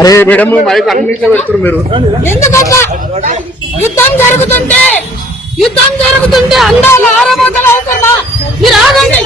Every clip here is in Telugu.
అరే మేడం మైక్ అన్నింటిలో పెడుతున్నారు మీరు. ఎందుకట్లా యుద్ధం జరుగుతుంటే అందాల ఆరమోకలు అవుతున్నా మీరు ఆగండి.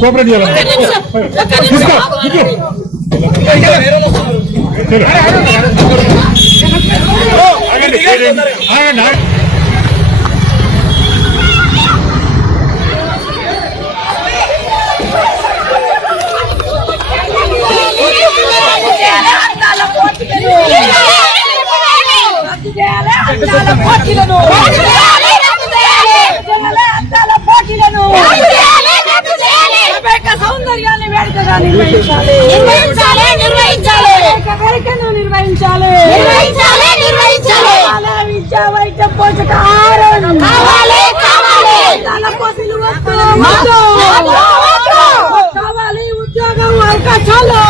కోఆపరేట్ చేయాలి. సౌందర్యాన్ని వేడుకగా నిర్వహించాలి. విద్యా వైద్య పోషకాహారం కావాలి. ఉద్యోగం అవకాశాలు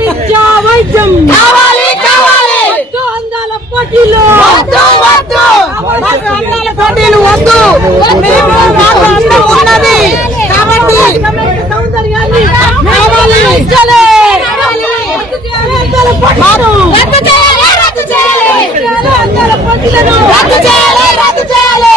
విద్యా వైద్యం అందాల పోటీలు అందాల పోటీలు వద్దు. ఉన్నది కాబట్టి సౌందర్యాన్ని అందాల పోటీలను రద్దు చేయాలి.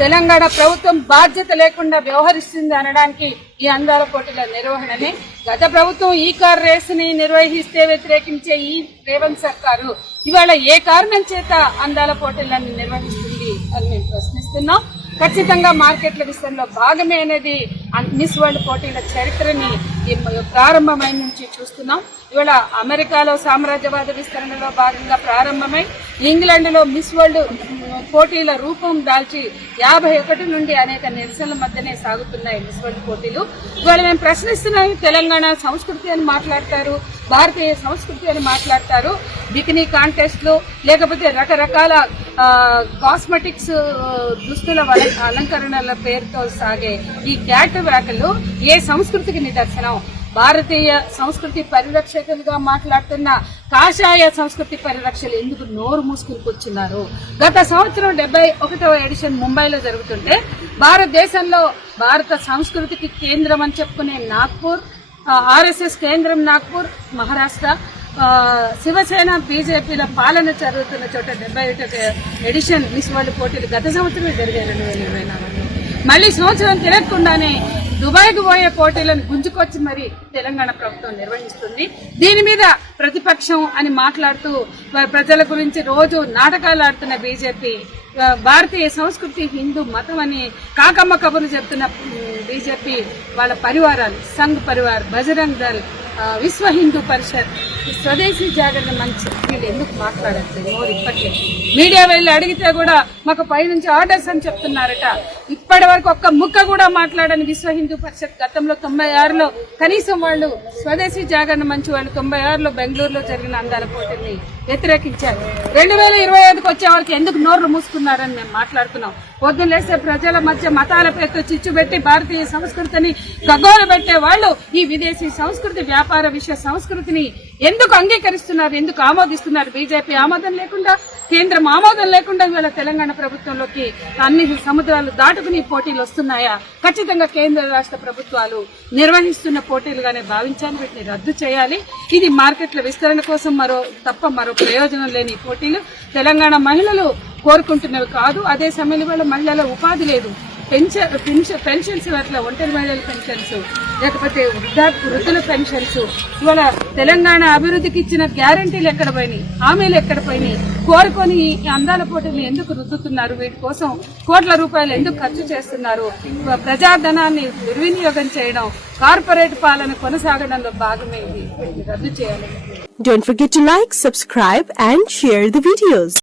తెలంగాణ ప్రభుత్వం బాధ్యత లేకుండా వ్యవహరిస్తుంది అనడానికి ఈ అందాల పోటీల నిర్వహణనే. గత ప్రభుత్వం ఈ కార్ రేస్ ని నిర్వహిస్తే వ్యతిరేకించే ఈ రేవంత్ సర్కారు ఇవాళ ఏ కారణం చేత అందాల పోటీలను నిర్వహిస్తుంది అని మేము ప్రశ్నిస్తున్నాం. ఖచ్చితంగా మార్కెట్ల విషయంలో భాగమే అనేది మిస్ వరల్డ్ పోటీల చరిత్రని ప్రారంభమైన నుంచి చూస్తున్నాం. ఇవాళ అమెరికాలో సామ్రాజ్యవాద విస్తరణలో భాగంగా ప్రారంభమై ఇంగ్లాండ్లో మిస్ వరల్డ్ పోటీల రూపం దాల్చి 51 నుండి అనేక నిరసనల మధ్యనే సాగుతున్నాయి మిస్ వరల్డ్ పోటీలు. ఇవాళ మేము ప్రశ్నిస్తున్నాం, తెలంగాణ సంస్కృతి అని మాట్లాడతారు, భారతీయ సంస్కృతి అని మాట్లాడతారు, బికినీ కాంటెస్ట్లు లేకపోతే రకరకాల కాస్మెటిక్స్ దుస్తుల అలంకరణల పేరుతో సాగే ఈ క్యాట్ వ్యాకలు ఏ సంస్కృతికి నిదర్శనం? భారతీయ సంస్కృతి పరిరక్షకులుగా మాట్లాడుతున్న కాషాయ సంస్కృతి పరిరక్షలు ఎందుకు నోరు మూసుకుని కూర్చున్నారు? గత సంవత్సరం 71వ ఎడిషన్ ముంబైలో జరుగుతుంటే భారతదేశంలో భారత సంస్కృతికి కేంద్రం అని చెప్పుకునే నాగ్పూర్, ఆర్ఎస్ఎస్ కేంద్రం నాగ్పూర్, మహారాష్ట్ర, శివసేన బీజేపీల పాలన జరుగుతున్న చోట 71వ ఎడిషన్ మిస్ వరల్డ్ పోటీలు గత సంవత్సరమే జరిగాయి 2024. మళ్లీ సంవత్సరం తిరగకుండానే దుబాయ్కు పోయే పోటీలను గుంజుకొచ్చి మరి తెలంగాణ ప్రభుత్వం నిర్వహిస్తుంది. దీని మీద ప్రతిపక్షం అని మాట్లాడుతూ ప్రజల గురించి రోజు నాటకాలు ఆడుతున్న బీజేపీ, భారతీయ సంస్కృతి హిందూ మతం అని కాకమ్మ కబుర్లు చెప్తున్న బీజేపీ వాళ్ళ పరివారాలు సంఘ్ పరివార్, బజరంగ్ దళ్, విశ్వ హిందూ పరిషత్, స్వదేశీ జాగరణ మంచి వీళ్ళు ఎందుకు మాట్లాడట్లేదు? ఇప్పట్లేదు. మీడియా వెళ్ళి అడిగితే కూడా మాకు పైనుంచి ఆర్డర్స్ అని చెప్తున్నారట. ఇప్పటి వరకు ఒక్క ముక్క కూడా మాట్లాడని విశ్వ హిందూ పరిషత్ గతంలో 96లో కనీసం వాళ్ళు స్వదేశీ జాగరణ మంచి వాళ్ళు 96లో బెంగళూరులో జరిగిన అందాల పోటీని వ్యతిరేకించారు. 2025కి వచ్చే వరకు ఎందుకు నోర్లు మూసుకున్నారని మేము మాట్లాడుతున్నాం. పొద్దున లేస్తే ప్రజల మధ్య మతాల పేరుతో చిచ్చు పెట్టి భారతీయ సంస్కృతిని గగ్గోలు పెట్టే వాళ్ళు ఈ విదేశీ సంస్కృతి, వ్యాపార విషయ సంస్కృతిని ఎందుకు అంగీకరిస్తున్నారు, ఎందుకు ఆమోదిస్తున్నారు? బీజేపీ ఆమోదం లేకుండా, కేంద్రం ఆమోదం లేకుండా ఇవాళ తెలంగాణ ప్రభుత్వంలోకి అన్ని సముద్రాలు దాటుకుని పోటీలు వస్తున్నాయా? ఖచ్చితంగా కేంద్ర రాష్ట్ర ప్రభుత్వాలు నిర్వహిస్తున్న పోటీలుగానే భావించాలి. వీటిని రద్దు చేయాలి. ఇది మార్కెట్ల విస్తరణ కోసం మరో ప్రయోజనం లేని పోటీలు తెలంగాణ మహిళలు కోరుకుంటున్నవి కాదు. అదే సమయంలో వాళ్ళ మహిళల ఉపాధి లేదు. పెన్షన్స్ అట్లా ఒంటరి మహిళల పెన్షన్స్, లేకపోతే వృద్ధుల పెన్షన్స్, ఇవాళ తెలంగాణ అభివృద్ధికి ఇచ్చిన గ్యారంటీలు ఎక్కడ పోయినాయి, హామీలు ఎక్కడ పోయినాయి? కోరుకొని ఈ అందాల పోటీలు ఎందుకు రుద్దుతున్నారు? వీటి కోసం కోట్ల రూపాయలు ఎందుకు ఖర్చు చేస్తున్నారు? ప్రజాధనాన్ని దుర్వినియోగం చేయడం, కార్పొరేట్ పాలన కొనసాగడంలో భాగమే ఇది. రద్దు చేయాలి. Don't forget to like, subscribe and share the videos.